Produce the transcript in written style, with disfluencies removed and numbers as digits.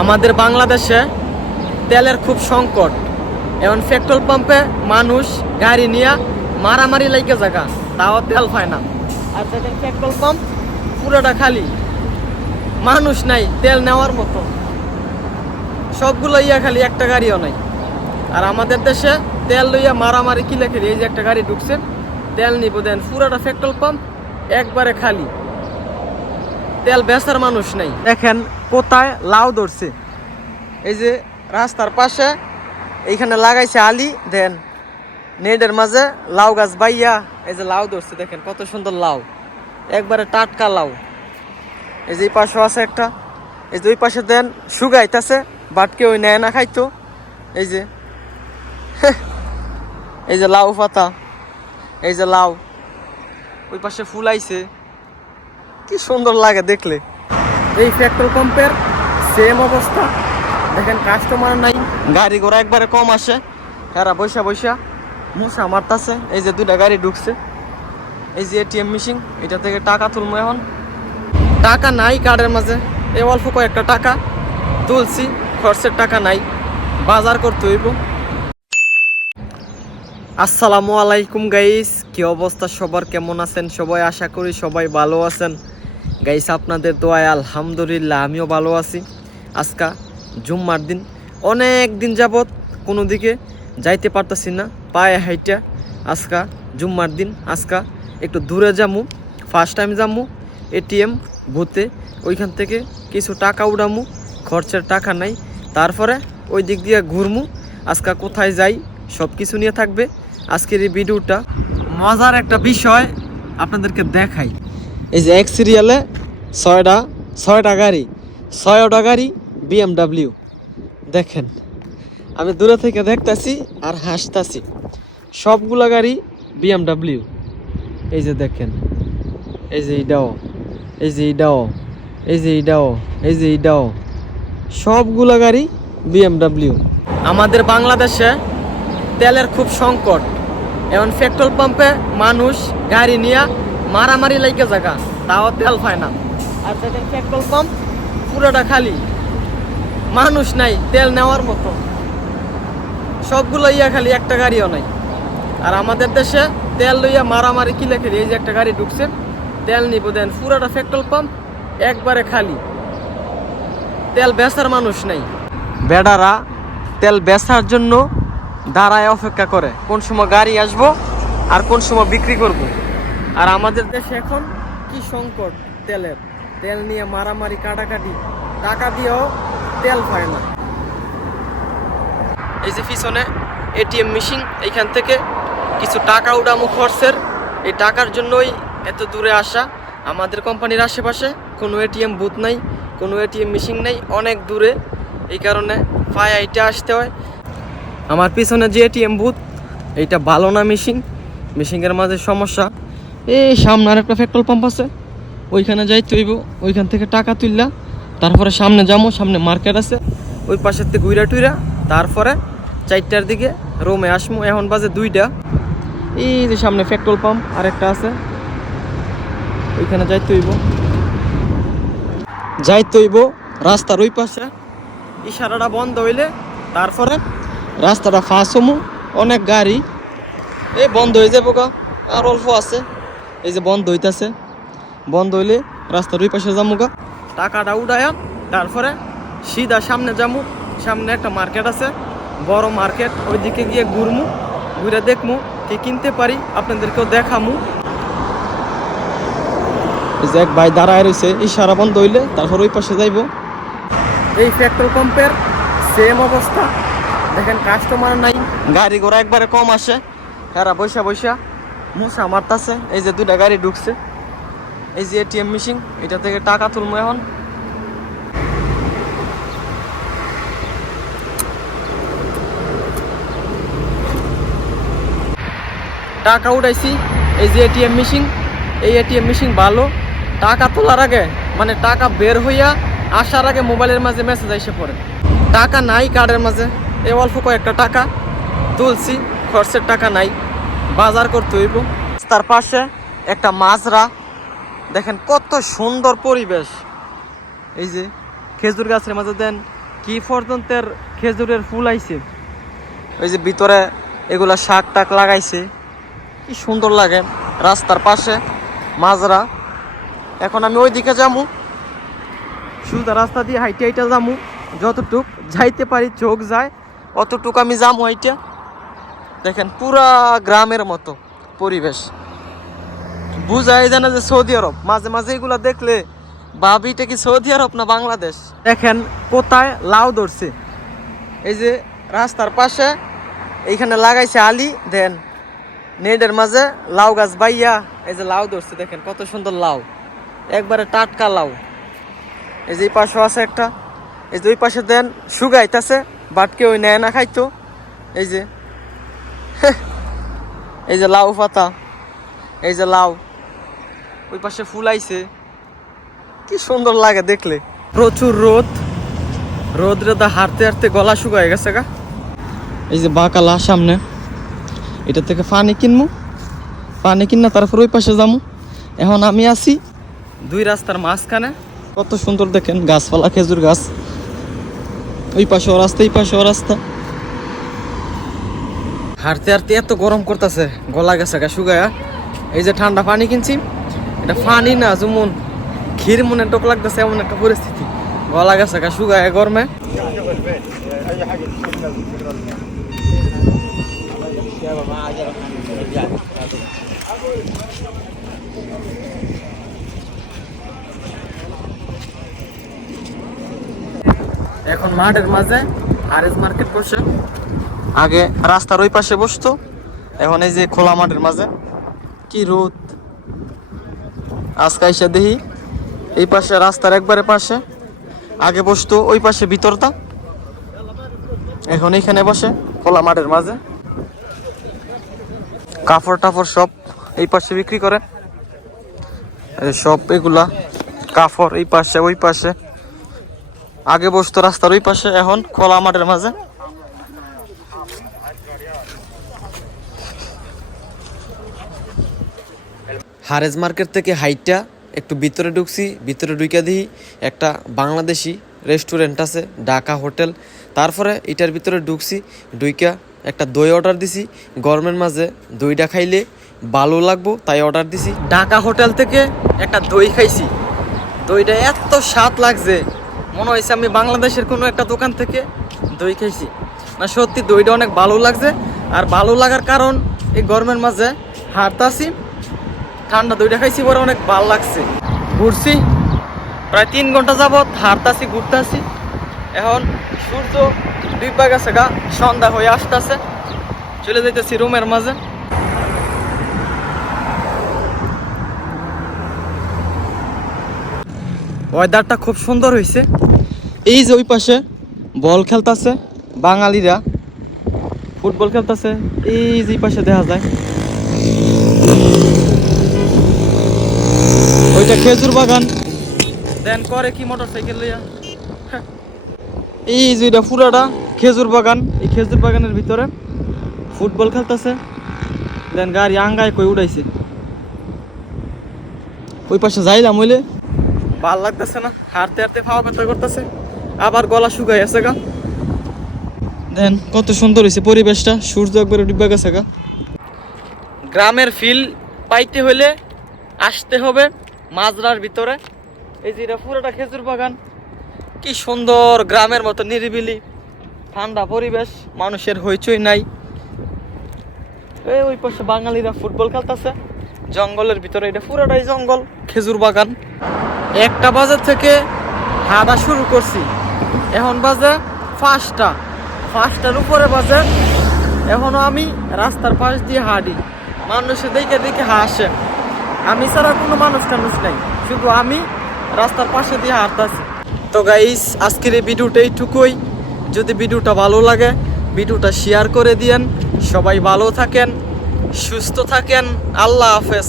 আমাদের বাংলাদেশে তেলের খুব সংকট। এখন পেট্রোল পাম্পে মানুষ গাড়ি নিয়ে মারামারি লাইকে জায়গা, তাও তেল পায় না। আর দেখেন পেট্রোল পাম্প পুরোটা খালি, মানুষ নাই তেল নেওয়ার মতো। সবগুলো খালি, একটা গাড়িও নাই। আর আমাদের দেশে তেল লইয়া মারামারি কিলে খেলি। এই যে একটা গাড়ি ঢুকছে, তেল নিব দেন, পুরোটা পেট্রোল পাম্প একবারে খালি, তেল বেচার মানুষ নাই। দেখেন কোথায় লাউ ধরছে, এই যে রাস্তার পাশে এইখানে লাগাইছে আলি, দেন নেটের মাঝে লাউ গাছ বাইয়া এই যে লাউ ধরছে। দেখেন কত সুন্দর লাউ, একবারে টাটকা লাউ। এই যে এই পাশে আছে একটা, এই যে ওই পাশে দেন শুকাইতেছে, বাট কেউ নেয় না খাইতো। এই যে এই যে লাউ পাতা, এই যে লাউ, ওই পাশে ফুল আইছে, কি সুন্দর লাগে দেখলে। এই পেট্রোল পাম্পের সেম অবস্থা। দেখেন কাস্টমার নাই, গাড়ি ঘোড়া একবারে কম আসে, এরা বৈশা বৈশা মশা মারতাছে। এই যে দুইটা গাড়ি ঢুকছে, এই যে এটিএম মেশিন, এটা থেকে টাকা তুলবো। এখন টাকা নাই কার্ডের মাঝে, এই অল্প কয়েকটা টাকা তুলছি, খরচের টাকা নাই, বাজার করতে হইব। আসসালামু আলাইকুম গাইস, কি অবস্থা সবার, কেমন আছেন সবাই? আশা করি সবাই ভালো আছেন গাইস। আপনাদের দোয়ায় আলহামদুলিল্লাহ আমিও ভালো আছি। আজকা জুম্মার দিন, অনেক দিন যাবত কোনো দিকে যাইতে পারতাছি না, পায়ে হাইটা। আজকা জুম্মার দিন, আজকা একটু দূরে যামু, ফার্স্ট টাইম যামু এটিএম বুথে, ওইখান থেকে কিছু টাকা উড়ামু, খরচের টাকা নাই। তারপরে ওই দিক দিয়ে ঘুরমু। আজকা কোথায় যাই সব কিছু নিয়ে থাকবে আজকের এই ভিডিওটা। মজার একটা বিষয় আপনাদেরকে দেখাই। এই যে এক সিরিয়ালে ছয়টা গাড়ি, 6টা গাড়ি BMW। দেখেন আমি দূরে থেকে দেখতাছি আর হাসতাছি, সবগুলা গাড়ি BMW। এই যে দেখেন, এই যে এইটাও, এই যে এইটাও, এই যে এইটাও, এই যে এইটাও, সবগুলা গাড়ি BMW। আমাদের বাংলাদেশে তেলের খুব সংকট। এখন পেট্রোল পাম্পে মানুষ গাড়ি নিয়ে মারামারি লাইকে জায়গা, তাও তেল পায় না। আর দেখেন পেট্রোল পাম্প পুরোটা খালি, মানুষ নাই তেল নেওয়ার মতো। সবগুলো খালি, একটা গাড়িও নাই। আর আমাদের দেশে তেল লইয়া মারামারি কিলে খেলি। এই যে একটা গাড়ি ঢুকছে, তেল নিব দেন, পুরোটা পেট্রোল পাম্প একবারে খালি, তেল বেচার মানুষ নাই। বেডারা তেল বেচার জন্য দাঁড়ায় অপেক্ষা করে, কোন সময় গাড়ি আসবো আর কোন সময় বিক্রি করব। আর আমাদের দেশে এখন কি সংকট তেলের, তেল নিয়ে মারামারি কাটাকাটি, টাকা দিয়েও তেল পায় না। এই যে পিছনে এটিএম মেশিন, এইখান থেকে কিছু টাকা উঠামু খরচের, এই টাকার জন্যই এত দূরে আসা। আমাদের কোম্পানির আশেপাশে কোনো এটিএম বুথ নাই, কোনো এটিএম মেশিন নাই, অনেক দূরে। এই কারণে পায়ে হাইটে আসতে হয়। আমার পিছনে যে এটিএম বুথ, এইটা ভালো না মেশিনের মাঝে সমস্যা। এই সামনে আর একটা পেট্রোল পাম্প আছে, ওইখানে যাইতে হইব। ওইখান থেকে টাকা তুললা তারপরে সামনে যাবো, সামনে মার্কেট আছে, ওই পাশের থেকে ঘুরা টুইরা তারপরে 4টার দিকে রুমে আসবো। এখন বাজে 2টা। এই যে সামনে পেট্রোল পাম্প আরেকটা আছে, ওইখানে যাইতে হইব। রাস্তার ওই পাশে ইশারাটা বন্ধ হইলে তারপরে রাস্তাটা ফাঁস হমু। অনেক গাড়ি, এই বন্ধ হয়ে যাবো গা, আর অল্প আছে। এই যে বন্ধ হইতাছে, বন্ধ হইলে রাস্তার ওই পাশে যাবো গা, টাকাটা উঠায়া তারপরে সিধা সামনে যাবো। সামনে একটা মার্কেট আছে, বড় মার্কেট, ওইদিকে গিয়ে ঘুরমু, ঘুরে দেখমু কি কিনতে পারি, আপনাদেরকেও দেখামু। এই যে এক ভাই দাঁড়ায় রয়েছে, ইশারা বন্ধ হইলে তারপর ওই পাশে যাইব। এই পেট্রোল পাম্পের সেম অবস্থা। দেখেন কাস্টমার নাই, গাড়ি ঘোড়া একবারে কম আসে, এরা বৈশা বৈশা মশা মারতাছে। এই যে 2টা গাড়ি ঢুকছে, এই যে এটিএম মেশিন, এটা থেকে টাকা তুলবো। এখন টাকা উঠাইছি, এই যে এটিএম মেশিন, এই এটিএম মেশিন ভালো। টাকা তোলার আগে মানে টাকা বের হইয়া আসার আগে মোবাইলের মাঝে মেসেজ এসে পড়ে, টাকা নাই কার্ডের মাঝে। এই অল্প কয়েকটা টাকা তুলছি, খরচের টাকা নাই, বাজার করতে হইব। তার পাশে একটা মাজরা, দেখেন কত সুন্দর পরিবেশ। এই যে খেজুর গাছের মাঝে দেন কি পর্যন্তের খেজুরের ফুল আইছে। ওই যে ভিতরে এগুলা শাক টাক লাগাইছে, কি সুন্দর লাগে। রাস্তার পাশে মাজরা। এখন আমি ওই দিকে যামু, শুধু রাস্তা দিয়ে হাইটে হাইটা যামু, যতটুক যাইতে পারি চোখ যায় অতটুক আমি যামু হাইটা। দেখেন পুরা গ্রামের মতো পরিবেশ, বুঝাই জানে যে সৌদি আরব। মাঝে মাঝে এগুলা দেখলে ভাবি এটা কি সৌদি আরব না বাংলাদেশ। দেখেন কোথায় লাউ ধরছে, এই যে রাস্তার পাশে এইখানে লাগাইছে আলি। দেন নেটের মাঝে লাউ গাছ বাইয়া এই যে লাউ ধরছে, দেখেন কত সুন্দর লাউ, একবারে টাটকা লাউ। এই যে এই পাশে আছে একটা, এই যে ওই পাশে দেন শুকাইতেছে, বাট কেউ নেয় না খাইতো। এই যে এই যে লাউ পাতা, এই যে লাউ, ওই পাশে ফুল আইছে, কি সুন্দর লাগে দেখলে। প্রচুর রোদ, রোদ রেদা হাঁটতে হাঁটতে গলা শুকায় গেছে গা। এই যে বাকালা সামনে, এটা থেকে পানি কিনবো, পানি কিনা তারপর ওই পাশে যাবো। এখন আমি আছি দুই রাস্তার মাঝখানে, কত সুন্দর দেখেন গাছপালা, খেজুর গাছ, ওই পাশে রাস্তা এই পাশে রাস্তা। হাঁটতে হাঁটতে এত গরম করতেছে, গলা গেছে গা শুকায়া। এই যে ঠান্ডা পানি কিনছি, এটা পানি না যেমন ক্ষীর মনে টক লাগতেছে, এমন একটা পরিস্থিতি, গলা গেছে গা শুকায়া গরমে। এখন মাঠের মাঝে আরএস মার্কেট বসে, আগে রাস্তার ওই পাশে বসতো, এখন এই যে খোলা মাঠের মাঝে। কি রোদ, আজকে এসে দেখি এই পাশে রাস্তার একবারে পাশে, আগে বসতো ওই পাশে ভিতরটা, এখন এইখানে বসে খোলা মাঠের মাঝে। কাপড় টাপড় সব এই পাশে বিক্রি করে, সব এগুলা কাপড় এই পাশে ওই পাশে। আগে বসতো রাস্তার ওই পাশে, এখন খোলা মাঠের মাঝে। হারেজ মার্কেট থেকে হাইটটা একটু ভিতরে ঢুকছি, ভিতরে ঢুকে দিই একটা বাংলাদেশি রেস্টুরেন্ট আছে, ঢাকা হোটেল। তারপরে এটার ভিতরে ঢুকছি, ঢুইকা একটা দই অর্ডার দিছি। গরমের মাঝে দইটা খাইলে ভালো লাগবো, তাই অর্ডার দিছি। ঢাকা হোটেল থেকে একটা দই খাইছি, দইটা এত স্বাদ লাগছে, মনে হয়েছে আমি বাংলাদেশের কোনো একটা দোকান থেকে দই খাইছি। না সত্যি দইটা অনেক ভালো লাগছে। আর ভালো লাগার কারণ এই গরমের মাঝে হাঁটতাছি, ঠান্ডা দইটা খাইছি, পরে অনেক ভালো লাগছে। ঘুরছি প্রায় 3 ঘন্টা যাবৎ, হাঁটতাছি ঘুরতাছি। এখন সূর্য ডুবা গেছে গা, সন্ধ্যা হয়ে আসতেছে, চলে যাইতেছি রুমের মাঝে। ওয়েদারটা খুব সুন্দর হয়েছে। এই যে ওই পাশে বল খেলতেছে, বাঙালিরা ফুটবল খেলতেছে, এই যে পাশে দেখা যায়। ওইটা খেজুর বাগান, দেন করে কি মোটরসাইকেল লইয়া। এই যে এটা পুরাটা খেজুর বাগান, এই খেজুর বাগানের ভিতরে ফুটবল খেলতেছে, দেন গাড়ি আঙ্গায় কই উড়াইছে। ওই পাশে যাইলাম হইলে ভাল লাগতেছে না, হাঁটতে হাঁটতে খাওয়া ব্যথা করতেছে, আবার গলা শুকাই আছে গা। দেন কত সুন্দর হয়েছে পরিবেশটা, সূর্য একবারে ডুবে গেছে গা। গ্রামের ফিল পাইতে হইলে আসতে হবে মাজরার ভিতরে। এই যে এটা পুরোটা খেজুর বাগান, কি সুন্দর গ্রামের মতো নিরিবিলি ঠান্ডা পরিবেশ, মানুষের হইচই নাই। ওই পাশে বাঙালিরা ফুটবল খেলতেছে জঙ্গলের ভিতরে, এটা পুরোটাই জঙ্গল, খেজুর বাগান। 1টা বাজে থেকে হাঁটা শুরু করছি, এখন বাজে 5টার উপরে বাজে, এখনো আমি রাস্তার পাশ দিয়ে হাঁটি। মানুষে দেখে দেখে হাসে, আমি ছাড়া কোনো মানুষ নাই, শুধু আমি রাস্তার পাশে দিয়ে হাঁটতেছি। তো গাইস আজকের এই ভিডিওটা এইটুকুই। যদি ভিডিওটা ভালো লাগে ভিডিওটা শেয়ার করে দিয়েন। সবাই ভালো থাকেন, সুস্থ থাকেন, আল্লাহ হাফেজ।